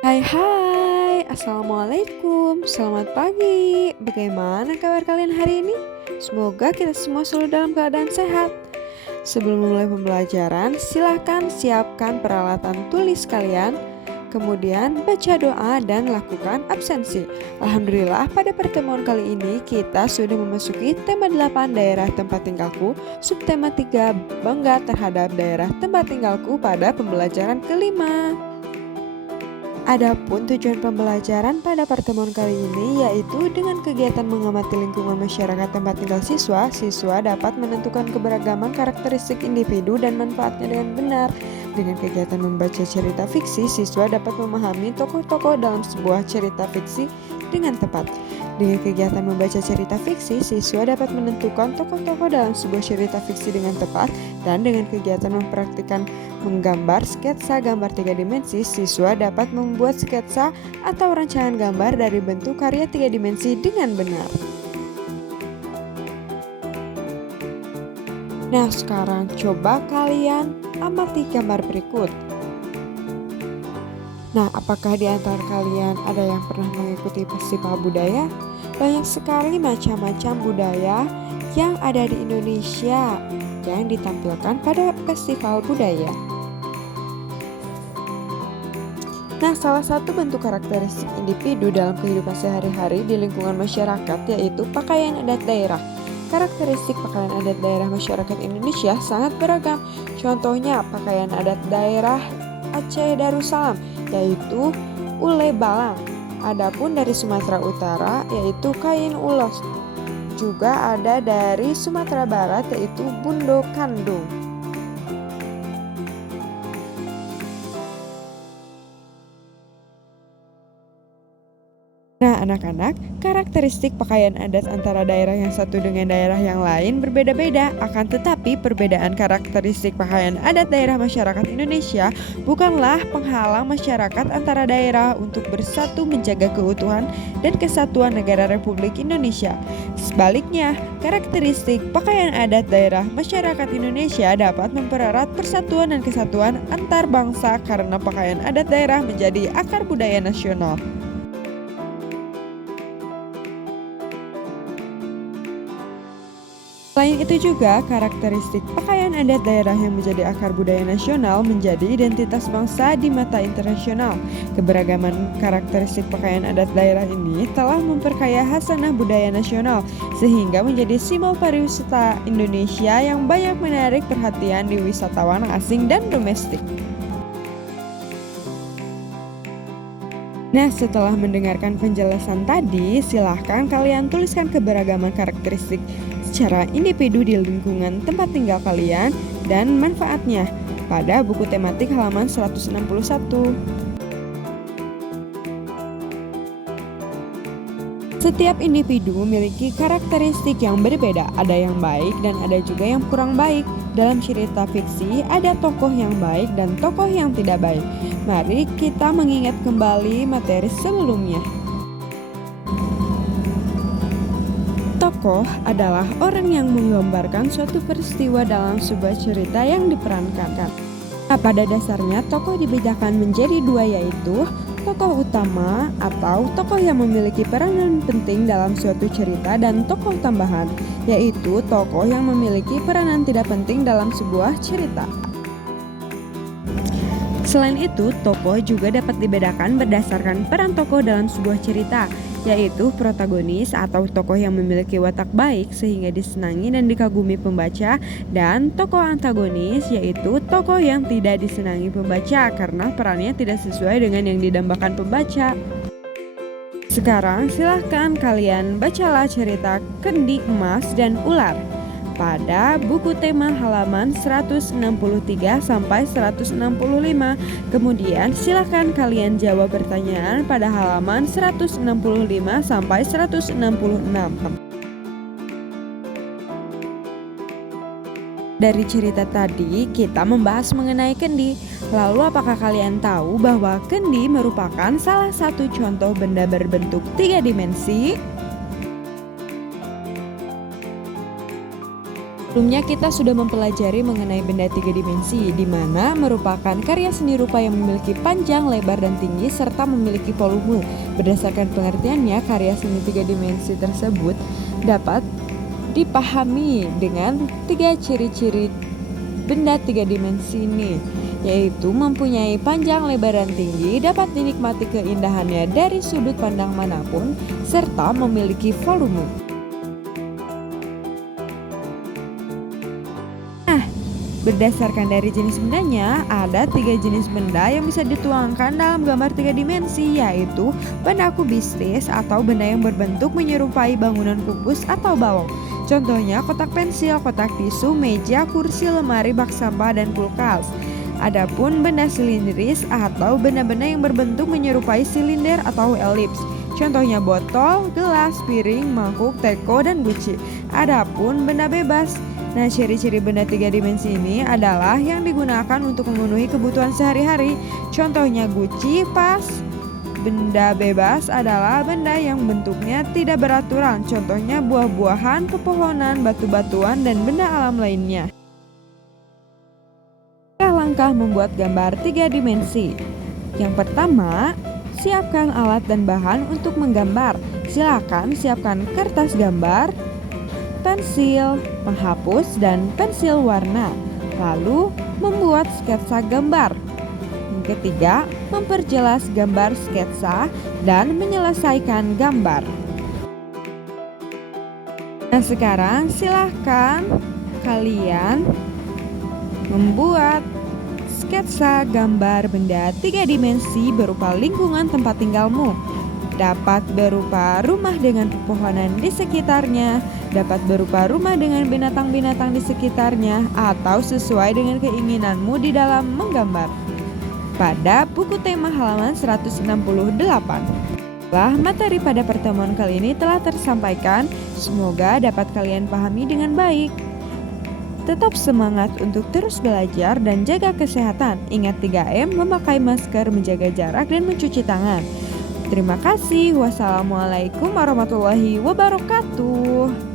Hai, Assalamualaikum, selamat pagi. Bagaimana kabar kalian hari ini? Semoga kita semua selalu dalam keadaan sehat. Sebelum memulai pembelajaran, silahkan siapkan peralatan tulis kalian. Kemudian baca doa dan lakukan absensi. Alhamdulillah pada pertemuan kali ini kita sudah memasuki tema 8 daerah tempat tinggalku, subtema 3 bangga terhadap daerah tempat tinggalku pada pembelajaran kelima. Adapun tujuan pembelajaran pada pertemuan kali ini yaitu dengan kegiatan mengamati lingkungan masyarakat tempat tinggal siswa dapat menentukan keberagaman karakteristik individu dan manfaatnya dengan benar. Dengan kegiatan membaca cerita fiksi, siswa dapat memahami tokoh-tokoh dalam sebuah cerita fiksi dengan tepat. Dengan kegiatan membaca cerita fiksi, siswa dapat menentukan tokoh-tokoh dalam sebuah cerita fiksi dengan tepat, dan dengan kegiatan mempraktikkan menggambar sketsa gambar 3 dimensi, siswa dapat membuat sketsa atau rancangan gambar dari bentuk karya 3 dimensi dengan benar. Nah, sekarang coba kalian amati gambar berikut. Nah, apakah di antara kalian ada yang pernah mengikuti festival budaya? Banyak sekali macam-macam budaya yang ada di Indonesia yang ditampilkan pada festival budaya. Nah, salah satu bentuk karakteristik individu dalam kehidupan sehari-hari di lingkungan masyarakat yaitu pakaian adat daerah. Karakteristik pakaian adat daerah masyarakat Indonesia sangat beragam. Contohnya pakaian adat daerah Aceh Darussalam yaitu ule balang. Adapun dari Sumatera Utara yaitu kain ulos. Juga ada dari Sumatera Barat yaitu bundo kandung. Nah, anak-anak, karakteristik pakaian adat antara daerah yang satu dengan daerah yang lain berbeda-beda. Akan tetapi, perbedaan karakteristik pakaian adat daerah masyarakat Indonesia bukanlah penghalang masyarakat antara daerah untuk bersatu menjaga keutuhan dan kesatuan negara Republik Indonesia. Sebaliknya, karakteristik pakaian adat daerah masyarakat Indonesia dapat mempererat persatuan dan kesatuan antar bangsa karena pakaian adat daerah menjadi akar budaya nasional. Selain itu juga, karakteristik pakaian adat daerah yang menjadi akar budaya nasional menjadi identitas bangsa di mata internasional. Keberagaman karakteristik pakaian adat daerah ini telah memperkaya khasanah budaya nasional, sehingga menjadi simbol pariwisata Indonesia yang banyak menarik perhatian di wisatawan asing dan domestik. Nah, setelah mendengarkan penjelasan tadi, silahkan kalian tuliskan keberagaman karakteristik secara individu di lingkungan tempat tinggal kalian dan manfaatnya pada buku tematik halaman 161. Setiap individu memiliki karakteristik yang berbeda, ada yang baik dan ada juga yang kurang baik. Dalam cerita fiksi, ada tokoh yang baik dan tokoh yang tidak baik. Mari kita mengingat kembali materi sebelumnya. Tokoh adalah orang yang menggambarkan suatu peristiwa dalam sebuah cerita yang diperankan. Nah, pada dasarnya tokoh dibedakan menjadi dua, yaitu tokoh utama atau tokoh yang memiliki peranan penting dalam suatu cerita dan tokoh tambahan, yaitu tokoh yang memiliki peranan tidak penting dalam sebuah cerita. Selain itu, tokoh juga dapat dibedakan berdasarkan peran tokoh dalam sebuah cerita, yaitu protagonis atau tokoh yang memiliki watak baik sehingga disenangi dan dikagumi pembaca, dan tokoh antagonis yaitu tokoh yang tidak disenangi pembaca karena perannya tidak sesuai dengan yang didambakan pembaca. Sekarang silahkan kalian bacalah cerita Kendi Emas dan Ular pada buku tema halaman 163 sampai 165. Kemudian silakan kalian jawab pertanyaan pada halaman 165 sampai 166. Dari cerita tadi kita membahas mengenai kendi. Lalu apakah kalian tahu bahwa kendi merupakan salah satu contoh benda berbentuk 3 dimensi? Sebelumnya kita sudah mempelajari mengenai benda tiga dimensi, di mana merupakan karya seni rupa yang memiliki panjang, lebar, dan tinggi, serta memiliki volume. Berdasarkan pengertiannya, karya seni tiga dimensi tersebut dapat dipahami dengan tiga ciri-ciri benda tiga dimensi ini, yaitu mempunyai panjang, lebar, dan tinggi, dapat dinikmati keindahannya dari sudut pandang manapun, serta memiliki volume. Berdasarkan dari jenis bendanya, ada 3 jenis benda yang bisa dituangkan dalam gambar 3 dimensi, yaitu benda kubistis atau benda yang berbentuk menyerupai bangunan kubus atau balok. Contohnya kotak pensil, kotak tisu, meja, kursi, lemari, bak sampah, dan kulkas. Adapun benda silindris atau benda-benda yang berbentuk menyerupai silinder atau elips. Contohnya botol, gelas, piring, mangkuk, teko, dan guci. Adapun benda bebas. Nah, ciri-ciri benda tiga dimensi ini adalah yang digunakan untuk memenuhi kebutuhan sehari-hari. Contohnya guci, pas. Benda bebas adalah benda yang bentuknya tidak beraturan. Contohnya buah-buahan, pepohonan, batu-batuan, dan benda alam lainnya. Langkah membuat gambar tiga dimensi. Yang pertama, siapkan alat dan bahan untuk menggambar. Silakan siapkan kertas gambar, pensil, penghapus, dan pensil warna. Lalu membuat sketsa gambar. Yang ketiga, memperjelas gambar sketsa dan menyelesaikan gambar. Nah, sekarang silahkan kalian membuat sketsa gambar benda tiga dimensi berupa lingkungan tempat tinggalmu. Dapat berupa rumah dengan pepohonan di sekitarnya, dapat berupa rumah dengan binatang-binatang di sekitarnya, atau sesuai dengan keinginanmu di dalam menggambar. Pada buku tema halaman 168. Materi pada pertemuan kali ini telah tersampaikan, semoga dapat kalian pahami dengan baik. Tetap semangat untuk terus belajar dan jaga kesehatan. Ingat 3M, memakai masker, menjaga jarak, dan mencuci tangan. Terima kasih. Wassalamualaikum warahmatullahi wabarakatuh.